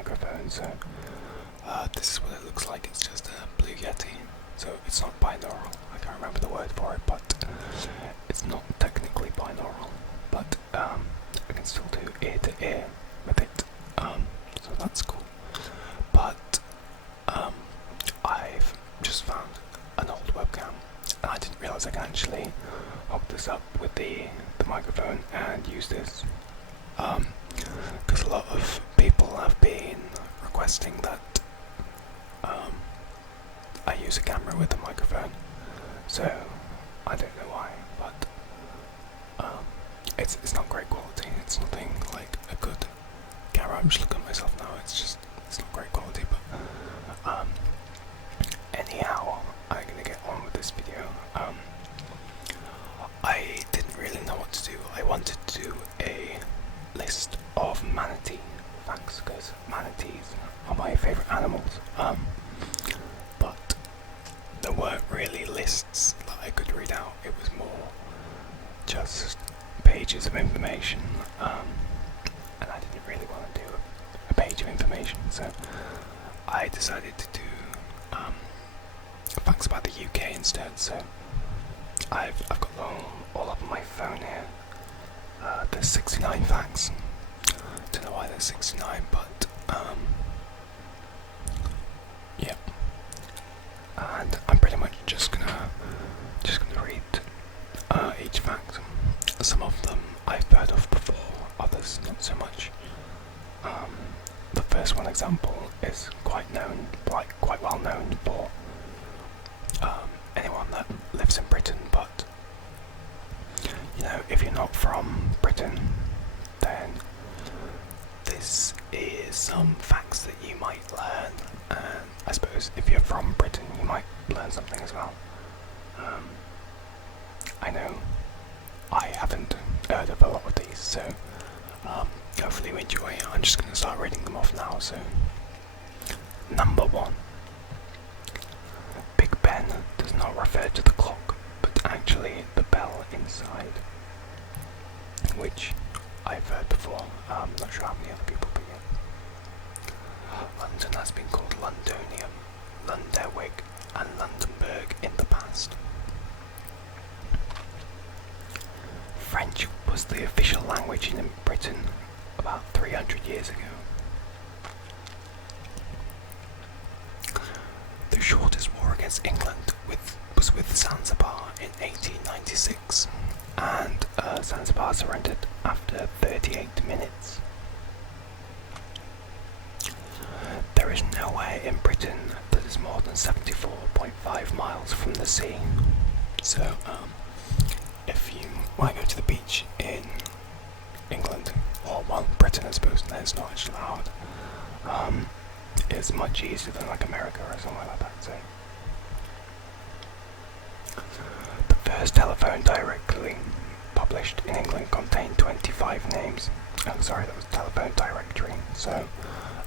microphone. So this is what it looks like. It's just a Blue Yeti. So it's not binaural. I can't remember the word for it, but it's not technically binaural. But I can still do ear to ear with it. So that's cool. But I've just found an old webcam, and I didn't realise I can actually hook this up with the microphone and use this. Because a lot of people have been requesting that I use a camera with a microphone, so I don't know why, but it's not great quality. It's nothing like a good camera. I'm just looking at myself now. It's not great quality, but anyhow, I'm gonna get on with this video. I didn't really know what to do. I wanted to do a list of manatee facts because manatees are my favourite animals. But there weren't really lists that I could read out. It was more just pages of information, and I didn't really want to do a page of information, so I decided to do facts about the UK instead. So I've got them all up on my phone here. There's 69 facts. Don't know why there's 69, but yeah. And I'm pretty much just gonna read each fact. Some of them I've heard of before, others not so much. The first one example is quite well known for anyone that lives in Britain, but you know, if you're not from Britain, then this is some facts that you might learn, and I suppose if you're from Britain you might learn something as well. I know I haven't heard of a lot of these, so hopefully you enjoy. I'm just going to start reading them off now. So, number 1. Big Ben does not refer to the clock, but actually the bell inside, which I've heard before. I'm not sure how many other people, but yeah. London has been called Londonium, Lundewig, and Lundenburg in the past. French was the official language in Britain about 300 years ago. The shortest war against England was with Zanzibar in 1896, and Zanzibar surrendered after 38 minutes. There is nowhere in Britain that is more than 74.5 miles from the sea. So, if you want to go to the beach in England, or well, Britain I suppose, then it's not actually hard. It's much easier than like America or somewhere like that. So, the first telephone directory published in England contained 25 names. I'm sorry, that was telephone directory. So,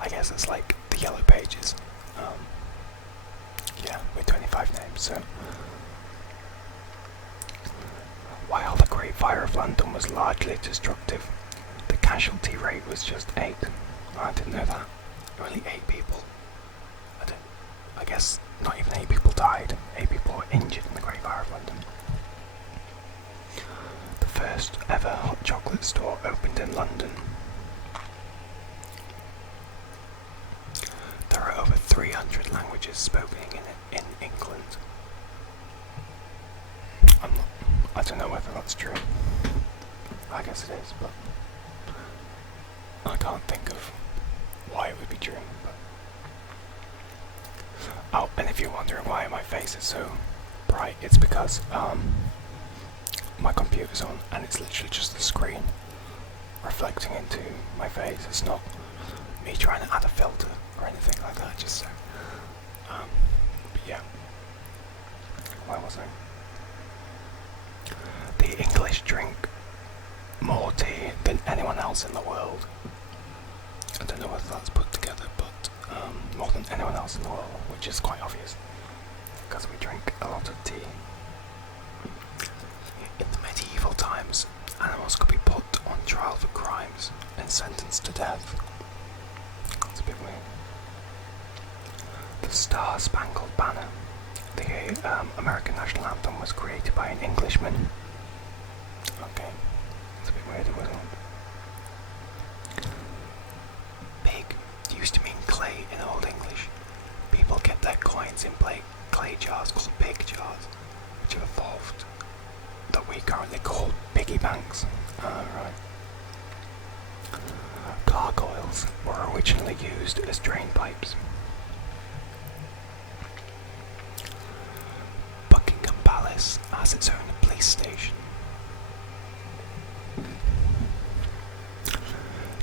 I guess it's like the Yellow Pages. Yeah, with 25 names. So, while the Great Fire of London was largely destructive, the casualty rate was just 8. I didn't know that. Only 8 people. I guess not even 8 people died. 8 people were injured in the Great Fire of London. The first ever hot chocolate store opened in London. There are over 300 languages spoken in England. I don't know whether that's true. I guess it is, but I can't think of why it would be true. But oh, and if you're wondering why my face is so bright, it's because my computer's on and it's literally just the screen reflecting into my face. It's not me trying to add a filter or anything like that, just so. But yeah. Why was I? The English drink more tea than anyone else in the world. I don't know whether that's put together, but more than anyone else in the world, which is quite obvious, because we drink a lot of tea. In the medieval times, animals could be put on trial for crimes and sentenced to death. It's a bit of Star Spangled Banner. The American national anthem was created by an Englishman. Okay, it's a bit weird, wasn't it? Pig used to mean clay in Old English. People kept their coins in clay jars called pig jars, which have evolved that we currently call piggy banks. Right. Gargoyles were originally used as drain pipes. Buckingham Palace has its own police station.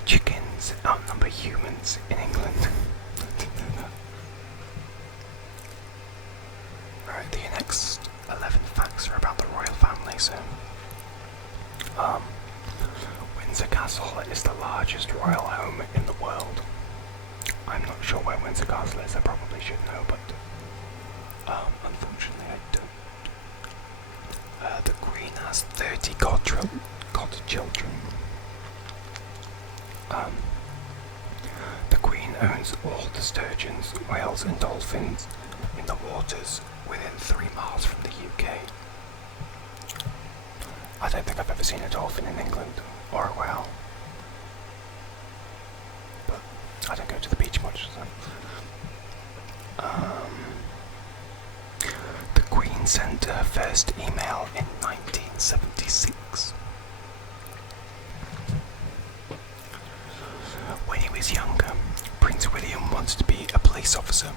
Chickens outnumber humans in England. Right, the next 11 facts are about the royal family, so Windsor Castle is the largest royal home in the world. I'm not sure where Windsor Castle is, I probably should know, but unfortunately I don't. The Queen has 30 godchildren. The Queen owns all the sturgeons, whales and dolphins in the waters within 3 miles from the UK. I don't think I've ever seen a dolphin in England, or a whale. But I don't go to the beach much, so. The Queen sent her first email in 1976. When he was younger, Prince William wanted to be a police officer.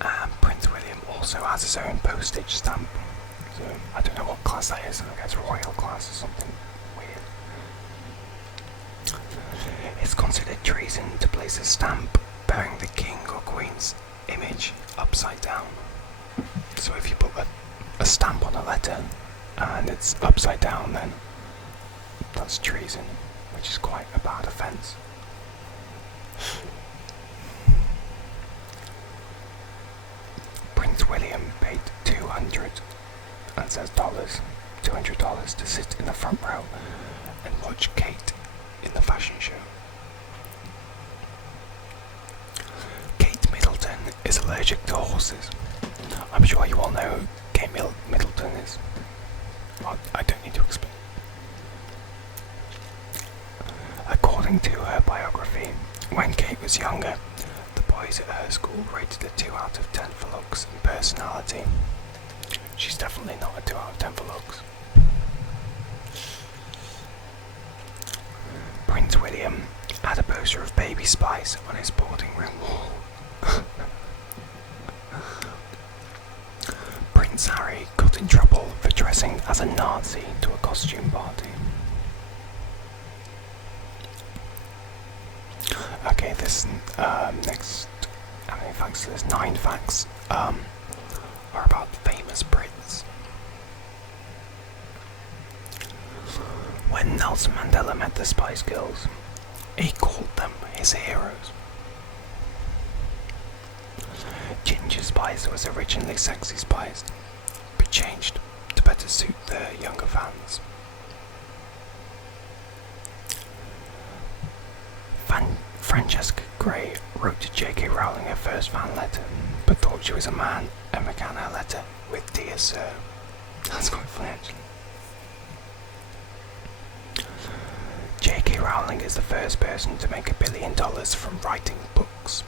And Prince William also has his own postage stamp. So I don't know what class that is, I guess royal class or something weird. It's considered treason to place a stamp bearing the king or queen's image upside down. So if you put a stamp on a letter and it's upside down, then that's treason, which is quite a bad offence. Prince William paid $200 to sit in the front row and watch Kate in the fashion show. Kate Middleton is allergic to horses. I'm sure you all know who Kate Middleton is. I don't need to explain. According to her biography, when Kate was younger, the boys at her school rated her 2 out of 10 for looks and personality. She's definitely not a 2 out of 10 for looks. Prince William had a poster of Baby Spice on his boarding room wall. Prince Harry got in trouble for dressing as a Nazi to a costume party. Okay, this next, how many facts? There's 9 facts, are about famous Brits. When Nelson Mandela met the Spice Girls, he called them his heroes. Ginger Spice was originally Sexy Spice, but changed to better suit their younger fans. Francesca Gray wrote to J.K. Rowling her first fan letter, but thought she was a man and began her letter with "Dear Sir." That's quite funny, actually. J.K. Rowling is the first person to make $1 billion from writing books.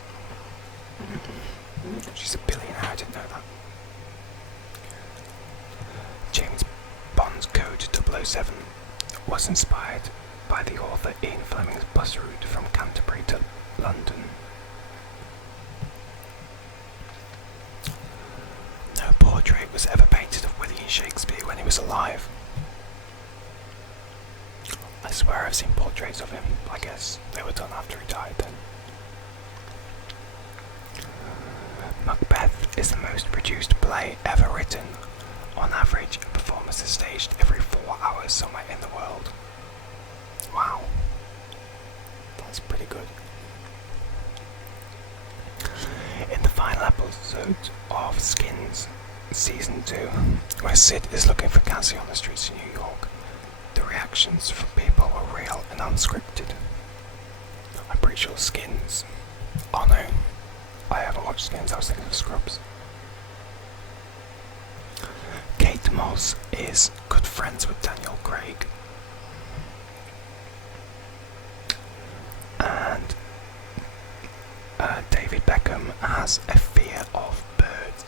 She's a billionaire, I didn't know that. James Bond's Code 007 was inspired by the author Ian Fleming's bus route from Canterbury to London. No portrait was ever painted of William Shakespeare when he was alive. I swear I've seen portraits of him, I guess they were done after he died then. Macbeth is the most produced play ever written. On average, a performance is staged every 4 hours somewhere in the world. Wow. That's pretty good. In the final episode of Skins, Season 2, where Sid is looking for Cassie on the streets of New York, the reaction reactions from people were real and unscripted. I'm pretty sure Skins. Oh no, I haven't watched Skins, I was thinking of Scrubs. Kate Moss is good friends with Daniel Craig. And David Beckham has a fear of birds,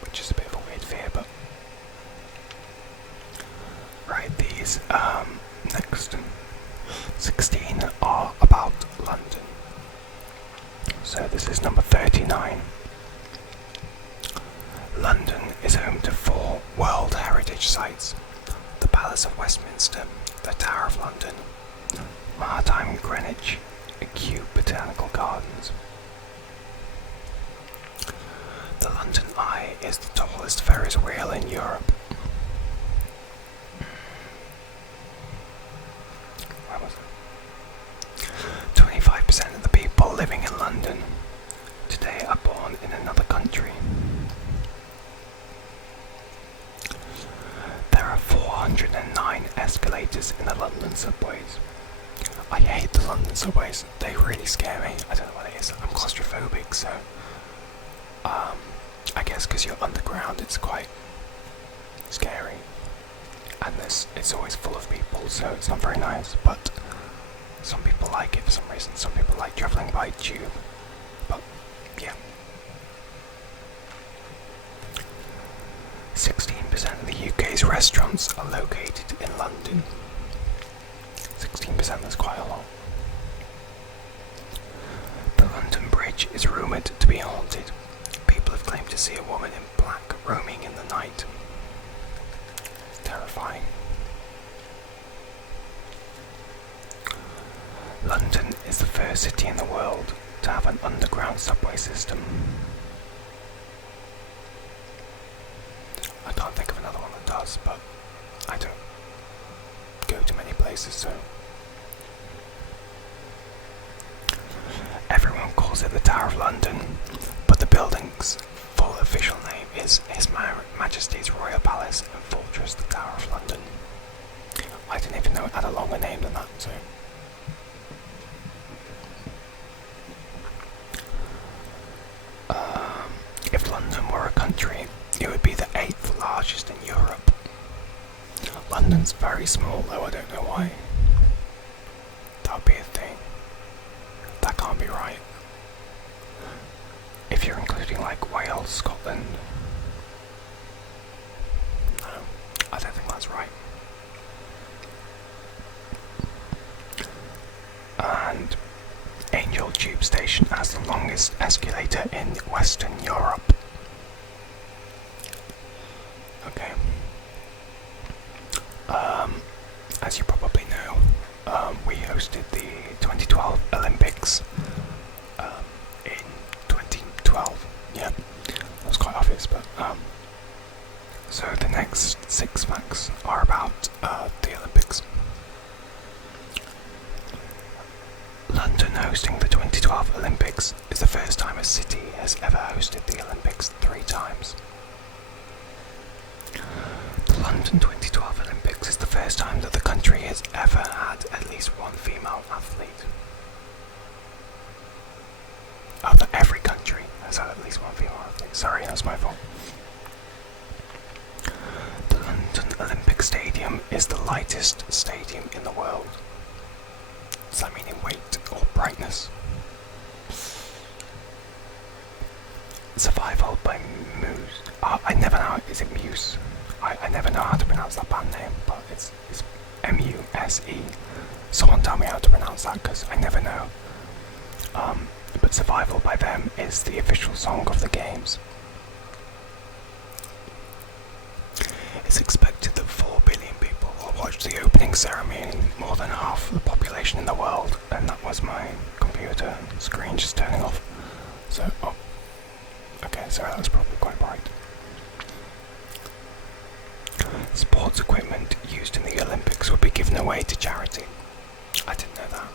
which is a bit of a weird fear, but right, these next 16 are about London. So this is number 39. London is home to 4 World Heritage Sites: the Palace of Westminster, the Tower of London, Maritime Greenwich, Kew Botanical Gardens. The London Eye is the tallest Ferris wheel in Europe. Where was it? 25% of the people living in London today are born in another country. There are 409 escalators in the London subways. I hate the London subways, they really scare me. I don't know what it is, I'm claustrophobic, so I guess because you're underground it's quite scary, and it's always full of people, so it's not very nice, but some people like it for some reason. Some people like travelling by tube, but yeah. 16% of the UK's restaurants are located in London. 16%, that's quite a lot. The London Bridge is rumoured to be haunted. People have claimed to see a woman in black roaming in the night. It's terrifying. London is the first city in the world to have an underground subway system. I can't think of another one that does, but I don't go to many places, so. Everyone calls it the Tower of London, but the building's full official name is His Majesty's Royal Palace and Fortress, the Tower of London. I didn't even know it had a longer name than that, so. If London were a country, it would be the 8th largest in Europe. London's very small, though I don't know why. That would be a thing. That can't be right. If you're including like Wales, Scotland. No, I don't think that's right. And Angel Tube Station has the longest escalator in Western Europe. Okay. As you probably know, we hosted the 2012 Olympics in 2012. Yeah, that was quite obvious, but so the next 6 facts are about the Olympics. London hosting the 2012 Olympics is the first time a city has ever hosted the Olympics 3 times. The London 2012 Olympics is the first time that the country has ever had at least one female athlete. Oh, that every country has had at least one female athlete. Sorry, that's my fault. The London Olympic Stadium is the lightest stadium in the world. Does that mean in weight or brightness? Survival by Muse. I never know, is it Muse? I never know how to pronounce that band name, but it's M-U-S-E. Someone tell me how to pronounce that, because I never know. But Survival by them is the official song of the games. It's expected that 4 billion people will watch the opening ceremony, more than half the population in the world, and that was my computer screen just turning off. So, okay, sorry, that was probably quite bright. Sports equipment used in the Olympics will be given away to charity. I didn't know that.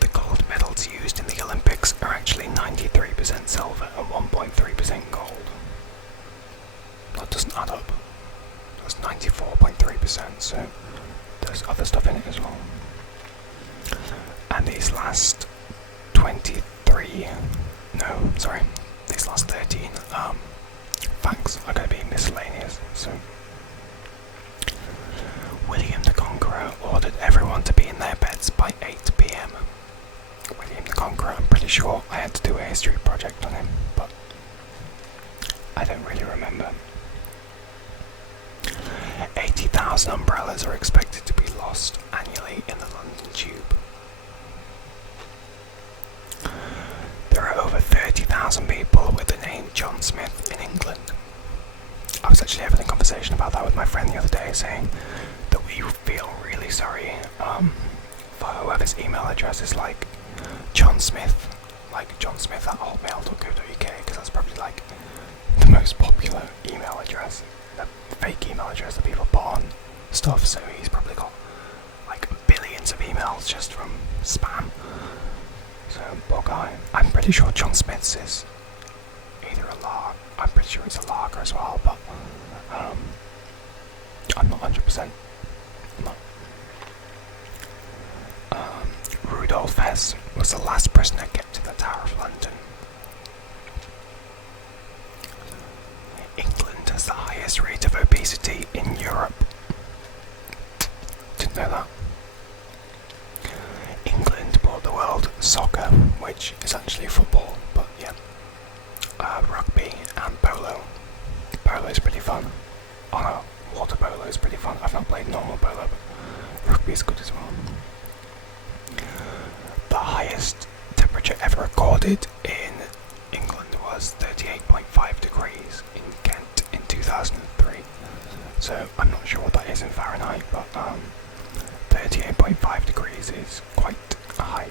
The gold medals used in the Olympics are actually 93% silver and 1.3% gold. That doesn't add up, was 94.3%, so there's other stuff in it as well. And these last 13 facts are going to be miscellaneous. So, William the Conqueror ordered everyone to be in their beds by 8 p.m. William the Conqueror, I'm pretty sure I had to do a history project on him, but I don't really remember. 80,000 umbrellas are expected to be lost annually in the London Tube. There are over 30,000 people with the name John Smith in England. I was actually having a conversation about that with my friend the other day, saying that we feel really sorry for whoever's email address is like John Smith at hotmail.co.uk, because that's probably like the most popular email address, the fake email address that people put on stuff, so he's probably got like billions of emails just from spam. So, poor guy. I'm pretty sure John Smith's is either a lager, I'm pretty sure it's a lager as well, but I'm not 100%. Rudolf Hess was the last prisoner kept in the Tower of London. England has the highest rate of obesity in Europe. Didn't know that. England brought the world soccer, which is actually football, but yeah, rugby and polo. Polo is pretty fun. Oh no, water polo is pretty fun. I've not played normal polo, but rugby is good as well. The highest temperature ever recorded in England was 38.5 degrees in Kent in 2003. So I'm not sure what that is in Fahrenheit, but 38.5 degrees is quite high,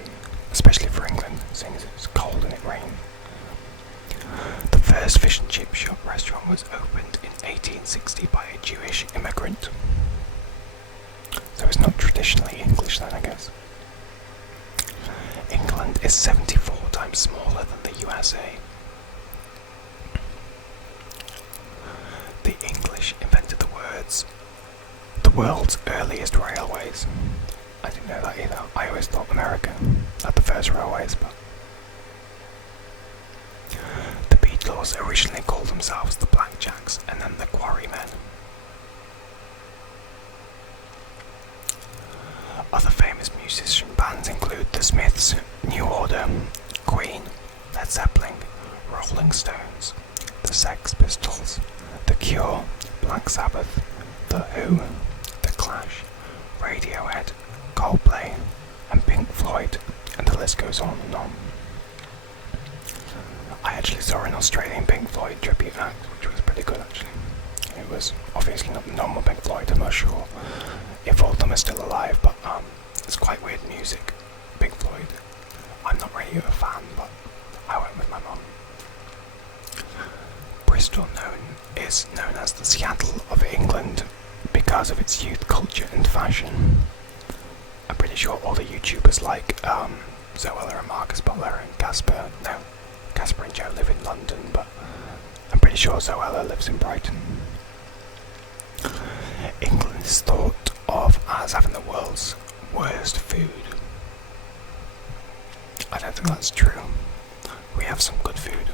especially for England, seeing as it's cold and it rained. The first fish and chip shop restaurant was opened in 1860 by a Jewish immigrant. So it's not traditionally English then, I guess. England is 74 times smaller than the USA. The English invented the world's earliest railways. I didn't know that either. I always thought America had the first railways, but the Beatles originally called themselves the Blackjacks and then the Quarrymen. Other famous musician bands include The Smiths, New Order, Queen, Led Zeppelin, Rolling Stones, The Sex Pistols, The Cure, Black Sabbath, The Who, The Clash, Radiohead, Coldplay, and Pink Floyd, and the list goes on and on. I actually saw an Australian Pink Floyd tribute act, which was pretty good actually. It was obviously not the normal Pink Floyd, I'm not sure if all of them are still alive, but it's quite weird music. Pink Floyd. I'm not really a fan, but I went with my mum. Bristol is known as the Seattle of England because of its youth culture and fashion. I'm pretty sure all the YouTubers like Zoella and Marcus Butler and Casper and Joe live in London, but I'm pretty sure Zoella lives in Brighton. England is thought of as having the world's worst food. I don't think that's true. We have some good food.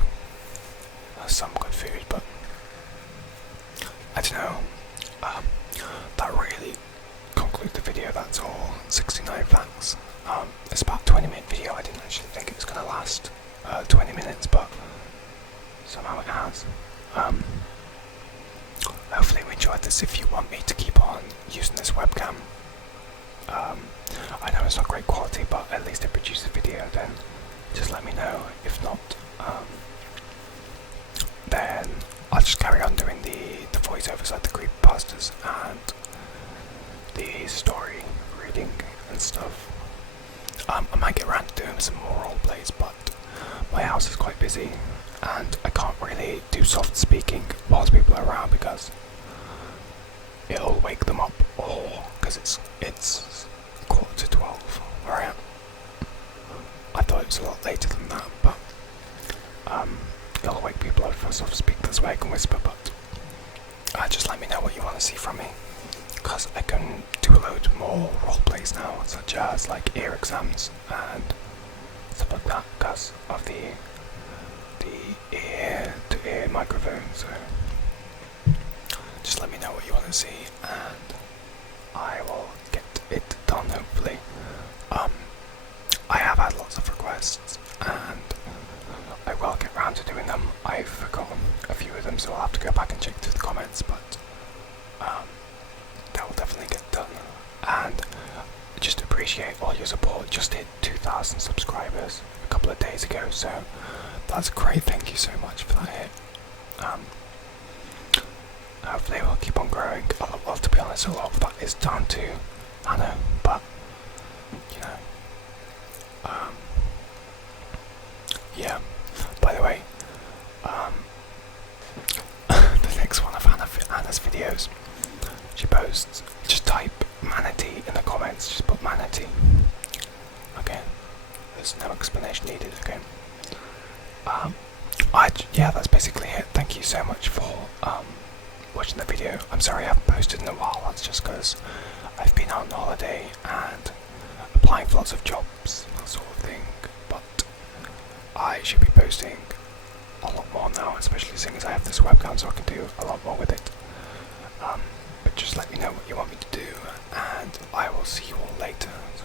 But I don't know. That really concludes the video. That's all. 69 facts. It's about a 20-minute video. I didn't actually think it was going to last 20 minutes, but somehow it has. Hopefully you enjoyed this. If you want me to keep on using this webcam, I know it's not great quality, but at least it produces a video, then just let me know. If not, then I'll just carry on doing the voiceovers like the creepypastas and the story reading and stuff. I might get around to doing some more roleplays, but my house is quite busy and I can't really do soft speaking whilst people are around because it'll wake them up, or because it's 11:45 where I am. I thought it was a lot later than that, but it'll wake people up if I soft speak. That's why I can whisper, but just let me know what you want to to see from me, because I can do a load more role plays now, such as like ear exams and stuff like that, because of the ear to ear microphone. So just let me know what you want to see and I will get it done, hopefully. I have had lots of requests and I will get round to doing them. I've forgotten a few of them, so I'll have to go back and check through the comments, but that will definitely get done. And just appreciate all your support. Just hit 2,000 subscribers a couple of days ago, so that's great. Thank you so much for that hit. Hopefully we'll keep on growing. Well, to be honest, a lot of that is down to Hannah, but you know, yeah. By the way, the next one of Hannah's videos, she posts, just type manatee in the comments, just put manatee. Okay, there's no explanation needed. Okay. Yeah, that's basically it. Thank you so much for watching the video. I'm sorry I haven't posted in a while. That's just because I've been on holiday and applying for lots of jobs, that sort of thing. But I should be posting a lot more now, especially seeing as I have this webcam, so I can do a lot more with it. But just let me know what you want me to do, and I will see you all later. So